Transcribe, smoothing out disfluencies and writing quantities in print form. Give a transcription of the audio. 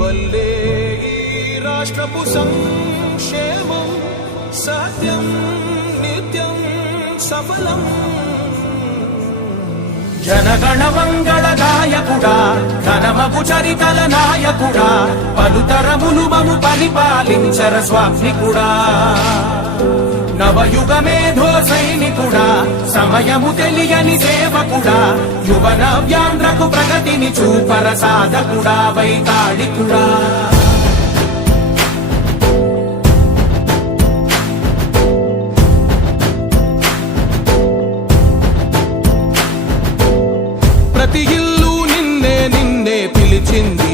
వల్లే ఈ రాష్ట్రపు సంక్షేమం సత్యం నిత్యం సఫలం. జనగణ మంగళ గాయకుడా, ఘనమగు చరితల నాయకుడా, పలుతరములు మము పరిపాలించర స్వామికుడా. నవయుగ మేధో సైనికుడా, సమయము తెలియని సేవకుడా, యువన వ్యాంధ్రకు ప్రగతిని చూపర సాధకుడా, వైతాళికుడా. ప్రతి ఇల్లు నిన్నే నిన్నే పిలిచింది,